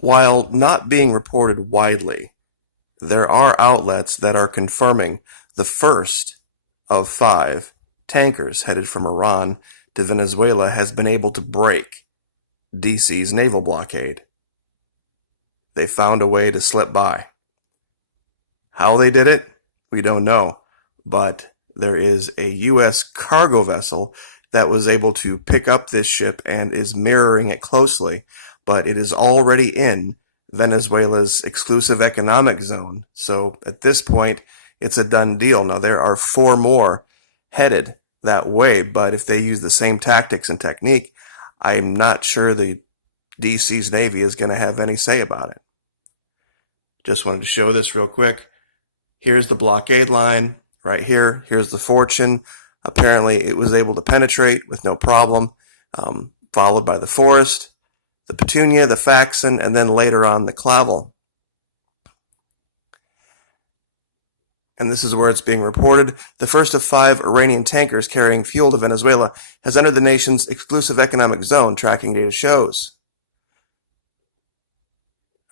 While not being reported widely, there are outlets that are confirming the first of 5 tankers headed from Iran to Venezuela has been able to break DC's naval blockade. They found a way to slip by. How they did it, we don't know, but there is a U.S. cargo vessel that was able to pick up this ship and is mirroring it closely, but it is already in Venezuela's exclusive economic zone. So at this point, it's a done deal. Now, there are 4 more headed that way, but if they use the same tactics and technique, I'm not sure the DC's Navy is going to have any say about it. Just wanted to show this real quick. Here's the blockade line right here. Here's the Fortune. Apparently, it was able to penetrate with no problem, followed by the Forest, the Petunia, the Faxon, and then later on the Clavel. And this is where it's being reported. The first of 5 Iranian tankers carrying fuel to Venezuela has entered the nation's exclusive economic zone, tracking data shows.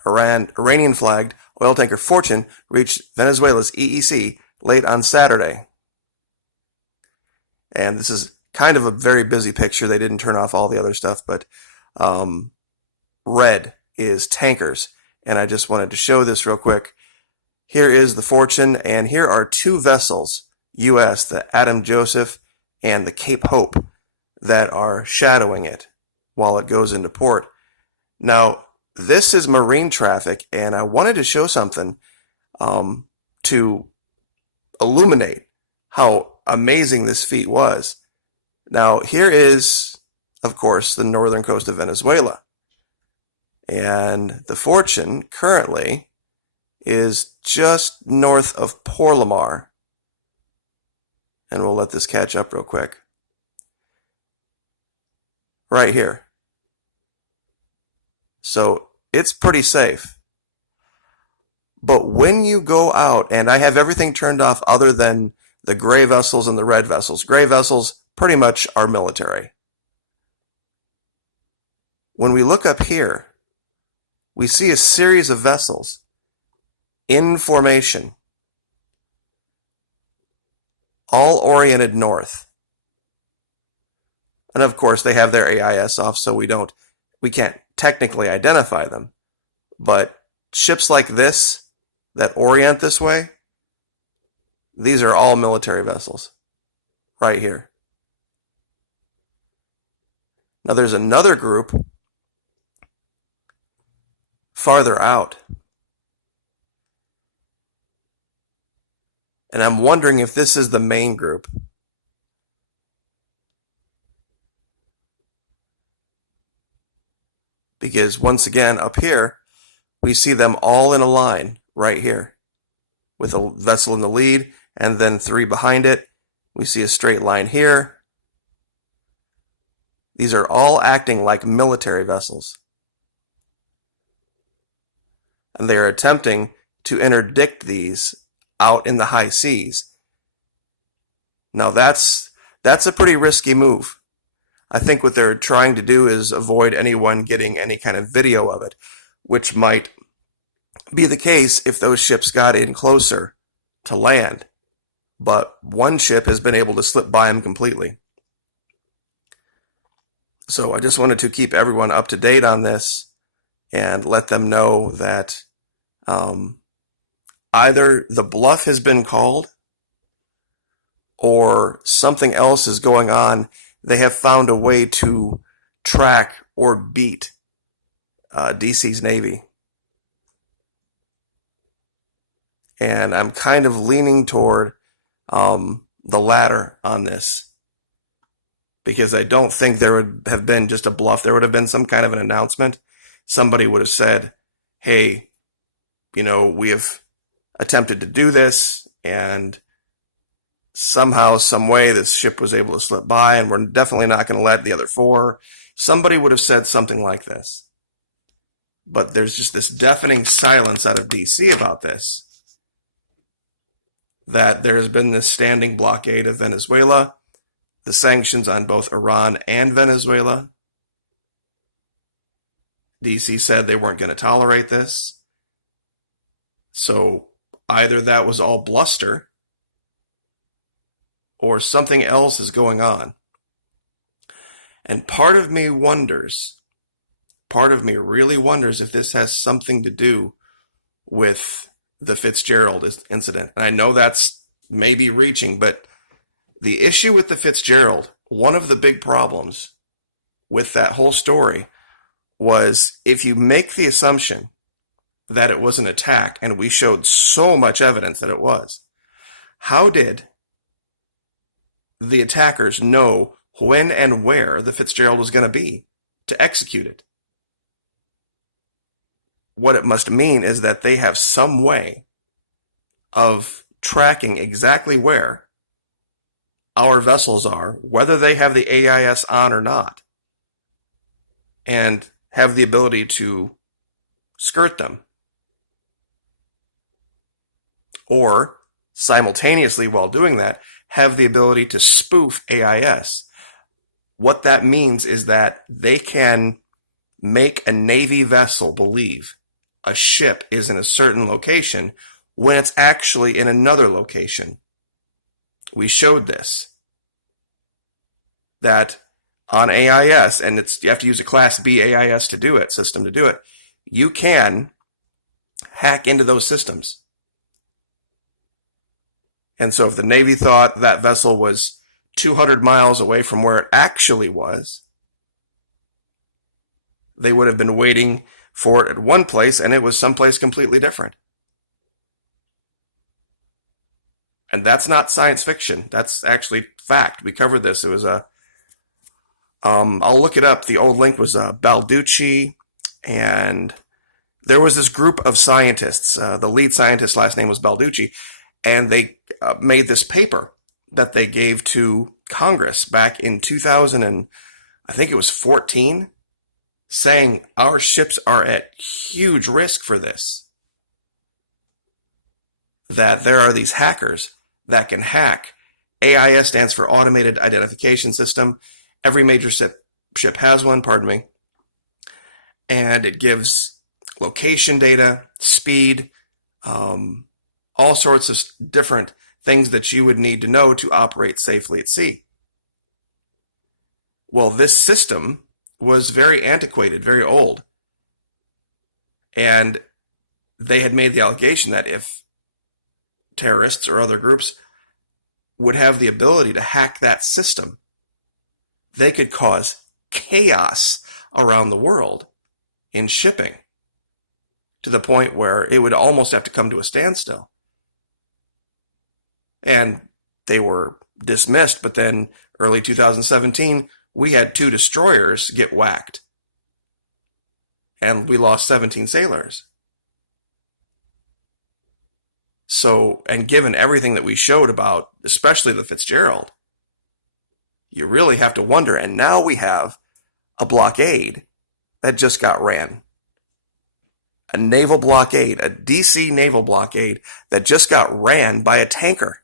Iranian-flagged oil tanker Fortune reached Venezuela's EEC late on Saturday. And this is kind of a very busy picture. They didn't turn off all the other stuff, but red is tankers. And I just wanted to show this real quick. Here is the Fortune, and here are 2 vessels, U.S., the Adam Joseph and the Cape Hope, that are shadowing it while it goes into port. Now, this is marine traffic, and I wanted to show something to illuminate how amazing this feat was. Now, here is, of course, the northern coast of Venezuela. And the Fortune currently is just north of Porlamar. And we'll let this catch up real quick. Right here. So it's pretty safe. But when you go out, and I have everything turned off other than the gray vessels and the red vessels. Gray vessels pretty much are military. When we look up here, we see a series of vessels in formation, all oriented north. And of course, they have their AIS off, so we can't technically identify them. But ships like this that orient this way, these are all military vessels right here. Now there's another group farther out. And I'm wondering if this is the main group. Because once again, up here, we see them all in a line right here, with a vessel in the lead and then 3 behind it. We see a straight line here. These are all acting like military vessels. And they are attempting to interdict these out in the high seas. Now that's a pretty risky move. I think what they're trying to do is avoid anyone getting any kind of video of it, which might be the case if those ships got in closer to land. But one ship has been able to slip by them completely. So I just wanted to keep everyone up to date on this and let them know that either the bluff has been called or something else is going on. They have found a way to track or beat DC's Navy. And I'm kind of leaning toward the latter on this, because I don't think there would have been just a bluff. There would have been some kind of an announcement. Somebody would have said, hey, we have attempted to do this, and somehow, some way, this ship was able to slip by, and we're definitely not going to let the other 4. Somebody would have said something like this. But there's just this deafening silence out of DC about this, that there has been this standing blockade of Venezuela, the sanctions on both Iran and Venezuela, DC said they weren't going to tolerate this. So either that was all bluster or something else is going on. And part of me really wonders if this has something to do with the Fitzgerald incident. And I know that's maybe reaching, but the issue with the Fitzgerald, one of the big problems with that whole story was if you make the assumption that it was an attack, and we showed so much evidence that it was, how did the attackers know when and where the Fitzgerald was going to be to execute it? What it must mean is that they have some way of tracking exactly where our vessels are, whether they have the AIS on or not, and have the ability to skirt them. Or, simultaneously while doing that, have the ability to spoof AIS. What that means is that they can make a Navy vessel believe a ship is in a certain location when it's actually in another location. We showed this. That on AIS, and you have to use a Class B AIS to do it, system to do it, you can hack into those systems. And so if the Navy thought that vessel was 200 miles away from where it actually was, they would have been waiting for it at one place, and it was someplace completely different. And that's not science fiction. That's actually fact. We covered this. It was I'll look it up. The old link was Balducci, and there was this group of scientists. The lead scientist's last name was Balducci, and they made this paper that they gave to Congress back in 2000 and I think it was 14, saying our ships are at huge risk for this. That there are these hackers that can hack. AIS stands for Automated Identification System. Every major ship has one, pardon me. And it gives location data, speed, all sorts of different things that you would need to know to operate safely at sea. Well, this system was very antiquated, very old. And they had made the allegation that if terrorists or other groups would have the ability to hack that system, they could cause chaos around the world in shipping to the point where it would almost have to come to a standstill. And they were dismissed, but then early 2017, we had 2 destroyers get whacked. And we lost 17 sailors. So, and given everything that we showed about, especially the Fitzgerald, you really have to wonder. And now we have a blockade that just got ran. A naval blockade, a DC naval blockade that just got ran by a tanker.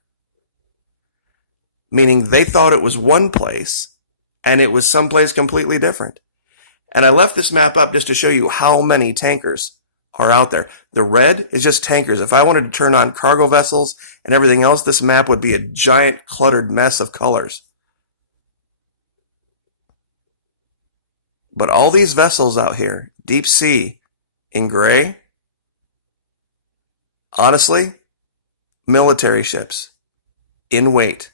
Meaning they thought it was one place and it was someplace completely different. And I left this map up just to show you how many tankers are out there. The red is just tankers. If I wanted to turn on cargo vessels and everything else, this map would be a giant cluttered mess of colors. But all these vessels out here, deep sea, in gray, honestly, military ships, in weight.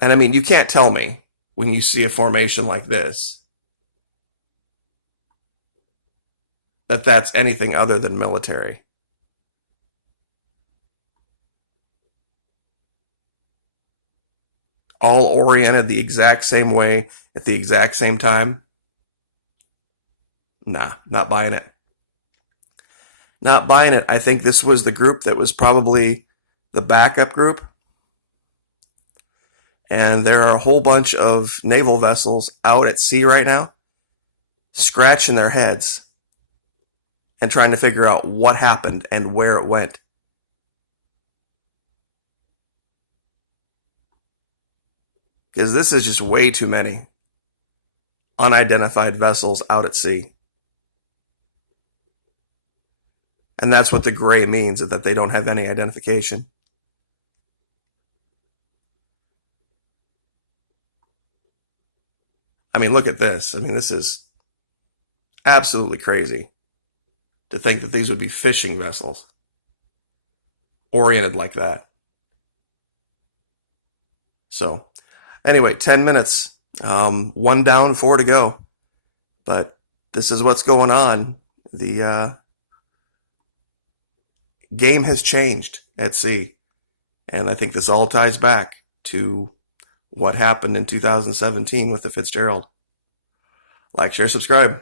And I mean, you can't tell me when you see a formation like this that that's anything other than military. All oriented the exact same way at the exact same time. Nah, not buying it. Not buying it. I think this was the group that was probably the backup group. And there are a whole bunch of naval vessels out at sea right now, scratching their heads and trying to figure out what happened and where it went. Because this is just way too many. unidentified vessels out at sea. And that's what the gray means, that they don't have any identification. I mean, look at this. I mean, this is absolutely crazy to think that these would be fishing vessels oriented like that. So, anyway, 10 minutes. One down, four to go. But this is what's going on. The game has changed at sea. And I think this all ties back to what happened in 2017 with the Fitzgerald. Like, share, subscribe.